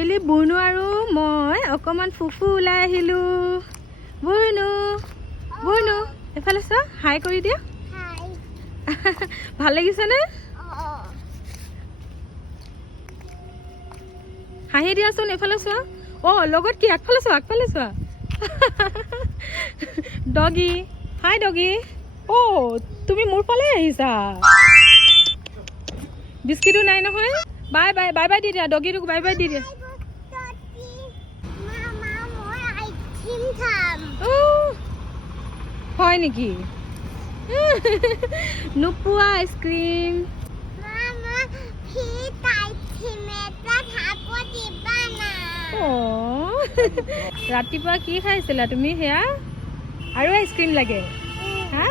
আবেলি বুনু আৰু মই অকমান ফুফু ওলাই আহিলো বুনু বুনু এফালে চোৱা হাই কৰি দিয়া ভাল লাগিছে নে হাঁহি দিয়াচোন এফালে চোৱা লগত কি আগফালে চোৱা ডগি হাই ডগি তুমি মোৰ ফালে আহিছা বিস্কিটো নাই নহয় bye bye bye by the দিয়া ডগিটোক বাই বাই দি দিয়া হয় নেকি নোপোৱা আইচক্ৰীম ৰাতিপুৱা কি খাইছিলা তুমি সেয়া আৰু আইচক্ৰীম লাগে হা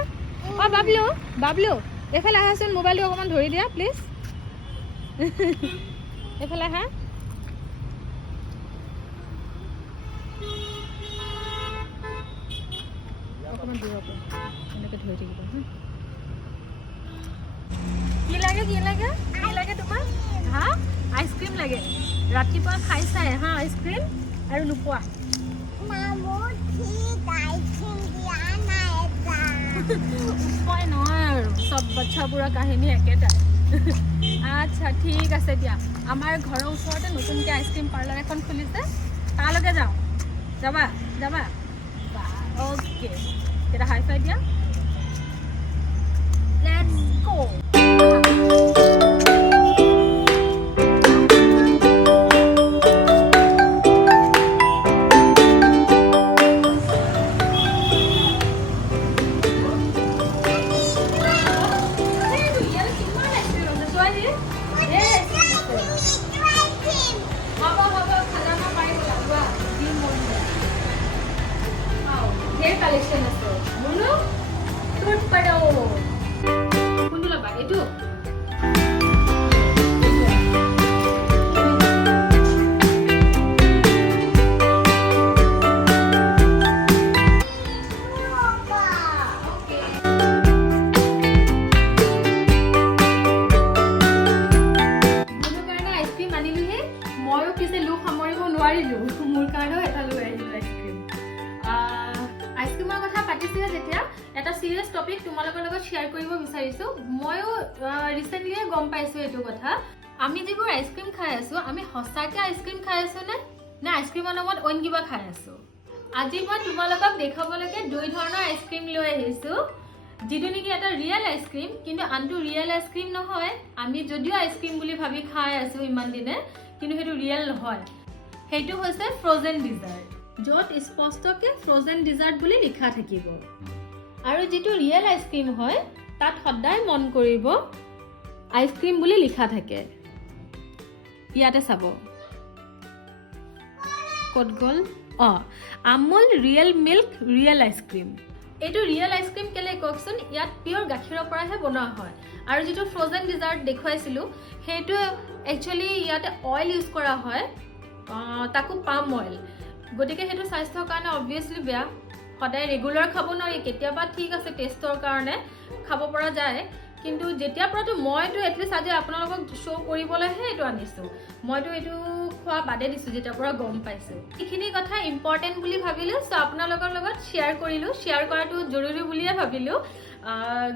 বাবলু বাবলু এইফালে আহাচোন মোবাইলটো অকণমান ধৰি দিয়া প্লিজ এইফালে আহা অকণমান দূৰ এনেকৈ ধৰি থাকিব কি লাগে তোমাক হা আইচক্ৰীম লাগে ৰাতিপুৱা খাইছাই হা আইচক্ৰীম আৰু নোপোৱা উপায় নহয় আৰু চব বাচ্চাবোৰৰ কাহিনী একেটাই আচ্ছা ঠিক আছে দিয়া আমাৰ ঘৰৰ ওচৰতে নতুনকৈ আইচক্ৰীম পাৰ্লাৰ এখন খুলিছে তালৈকে যাওঁ যাবা অ'কে তেতিয়া হাই ফাই দিয়া লেটছ গো collection আছে বুনু টুট পড়ো কোনটো লবা এটো ময়ো পিছে লোক সামৰিব নোৱাৰিলোঁ মোৰ কাৰণেও এটা লৈ আহিলোঁ আইচক্ৰীমৰ কথা পাতিছিলে যেতিয়া এটা চিৰিয়াছ টপিক তোমালোকৰ লগত শ্বেয়াৰ কৰিব বিচাৰিছোঁ ময়ো ৰিচেণ্টলিয়ে গম পাইছোঁ এইটো কথা আমি যিবোৰ আইচক্ৰীম খাই আছোঁ আমি সঁচাকৈ আইচক্ৰীম খাই আছোঁ নে আইচক্ৰীমৰ নামত অইন কিবা খাই আছোঁ আজি মই তোমালোকক দেখাবলৈকে দুই ধৰণৰ আইচক্ৰীম লৈ আহিছোঁ যিটো নেকি এটা ৰিয়েল আইচক্ৰীম কিন্তু আনটো ৰিয়েল আইচক্ৰীম নহয় আমি যদিও আইচক্ৰীম বুলি ভাবি খাই আছোঁ ইমান দিনে কিন্তু সেইটো ৰিয়েল নহয় সেইটো হৈছে ফ্ৰ'জেন ডিজাৰ্ট য'ত স্পষ্টকৈ ফ্ৰ'জেন ডিজাৰ্ট বুলি লিখা থাকিব আৰু যিটো ৰিয়েল আইচক্ৰীম হয় তাত সদায় মন কৰিব আইচক্ৰীম বুলি লিখা থাকে ইয়াতে চাব ক'ত গ'ল Amul real milk real ice cream এইটো ৰিয়েল আইচক্ৰীম কেলে কওকচোন ইয়াত পিয়ৰ গাখীৰৰ পৰাহে বনোৱা হয় আৰু যিটো ফ্ৰ'জেন ডিজাৰ্ট দেখুৱাইছিলোঁ সেইটো একচুৱেলি ইয়াতে অইল ইউজ কৰা হয় তাকো পাম অইল গতিকে সেইটো স্বাস্থ্যৰ কাৰণে অবভিয়াছলি বেয়া সদায় ৰেগুলাৰ খাব নোৱাৰি কেতিয়াবা ঠিক আছে টেষ্টৰ কাৰণে খাব পৰা যায় কিন্তু যেতিয়াৰ পৰাতো মইতো এটলিষ্ট আজি আপোনালোকক শ্ব' কৰিবলৈহে এইটো আনিছোঁ মইতো এইটো খোৱা বাদে দিছোঁ যেতিয়াৰ পৰা গম পাইছোঁ এইখিনি কথা ইম্পৰ্টেণ্ট বুলি ভাবিলোঁ চ' আপোনালোকৰ লগত শ্বেয়াৰ কৰিলোঁ শ্বেয়াৰ কৰাটো জৰুৰী বুলিয়ে ভাবিলোঁ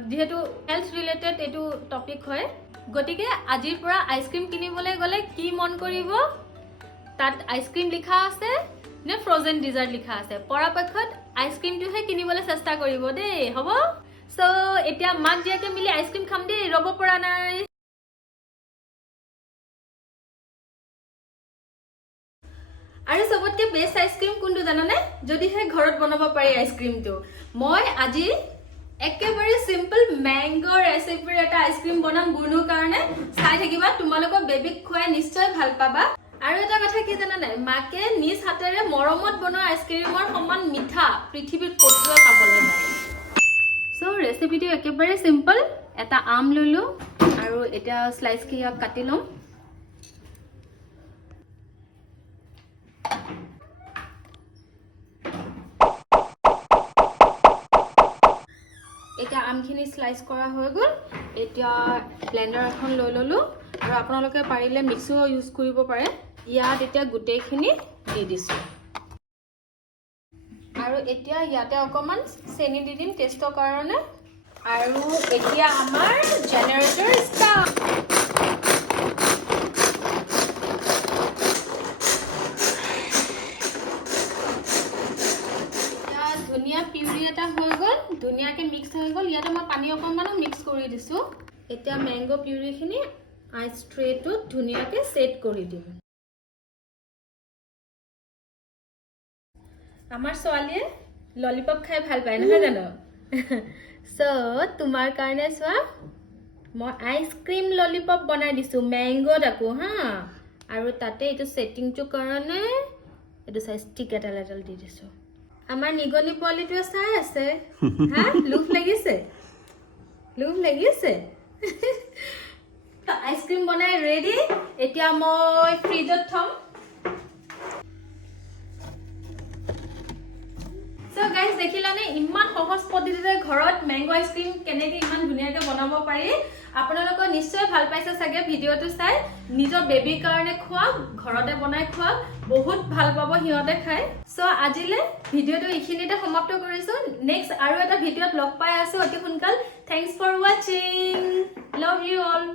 যিহেতু হেল্থ ৰিলেটেড এইটো টপিক হয় গতিকে আজিৰ পৰা আইচক্ৰীম কিনিবলৈ গ'লে কি মন কৰিব তাত আইচক্ৰীম লিখা আছে নে ফ্ৰ'জেন ডিজাৰ্ট লিখা আছে পৰাপক্ষত আইচক্ৰীমটোহে কিনিবলৈ চেষ্টা কৰিব দেই হ'ব চ' এতিয়া মাক জীয়াকে মিলি আইচক্ৰীম খাম দেই ৰ'ব পৰা নাই আৰু চবতকৈ বেষ্ট আইচক্ৰীম কোনটো জানানে যদিহে ঘৰত বনাব পাৰি আইচক্ৰীমটো মই আজি একেবাৰে সিম্পল মেংগো ৰেচিপিৰ এটা আইচক্ৰীম বনাম বুনুৰ কাৰণে চাই থাকিবা তোমালোকৰ বেবিক খুৱাই নিশ্চয় ভাল পাবা আৰু এটা কথা কি জানা নাই মাকে নিজ হাতেৰে মৰমত বনোৱা আইচক্ৰীমৰ সমান মিঠা পৃথিৱীত ক'তো পাবলৈ নাই চ' ৰেচিপিটো একেবাৰে সিম্পল এটা আম ললোঁ আৰু এতিয়া স্লাইচকৈ ইয়াক কাটি ল'ম এতিয়া আমখিনি স্লাইচ কৰা হৈ গ'ল এতিয়া ব্লেন্ডাৰ এখন লৈ ললোঁ আৰু আপোনালোকে পাৰিলে মিক্সিও ইউজ কৰিব পাৰে ইয়াত এতিয়া গোটেইখিনি দি দিছোঁ আৰু এতিয়া ইয়াতে অকণমান চেনি দি দিম টেষ্টৰ কাৰণে আৰু এতিয়া আমাৰ জেনেৰেটৰ ষ্টাৰ্ট ধনিয়া পিউৰি এটা হৈ গ'ল ধুনীয়াকৈ মিক্স হৈ গ'ল ইয়াতে মই পানী অকণমানো মিক্স কৰি দিছোঁ এতিয়া মেংগো পিউৰিখিনি আইচ ট্ৰেটোত ধুনীয়াকৈ ছেট কৰি দিম আমাৰ ছোৱালীয়ে ললিপপ খাই ভাল পায় নহয় জানো সো তোমাৰ কাৰণে চোৱা মই আইচক্ৰীম ললিপপ বনাই দিছোঁ মেংগোত আকৌ হা আৰু তাতে এইটো ছেটিংটোৰ কাৰণে এইটো চাই ষ্টিক এডাল দি দিছোঁ আমাৰ নিগনি পোৱালিটোৱে চাই আছে হা লোভ লাগিছে আইচক্ৰীম বনাই ৰেডি এতিয়া মই ফ্ৰিজত থম So guys দেখিলানে ইমান সহজ পদ্ধতিতে ঘৰত ম্যাঙ্গো আইসক্ৰিম কেনেকৈ ইমান ধুনীয়াকৈ বনাব পাৰি আপোনালোকে নিশ্চয় ভাল পাইছে সাগে ভিডিওটো চাই নিজৰ বেবীৰ কাৰণে খুৱাক ঘৰতে বনাই খুৱাক বহুত ভাল পাব হিয়তে খাই সো আজিলে ভিডিওটো এইখিনিতে সমাপ্ত কৰিছো নেক্সট আৰু এটা ভিডিওত লগ পাই আছো অতি সোনকাল thanks for watching love you all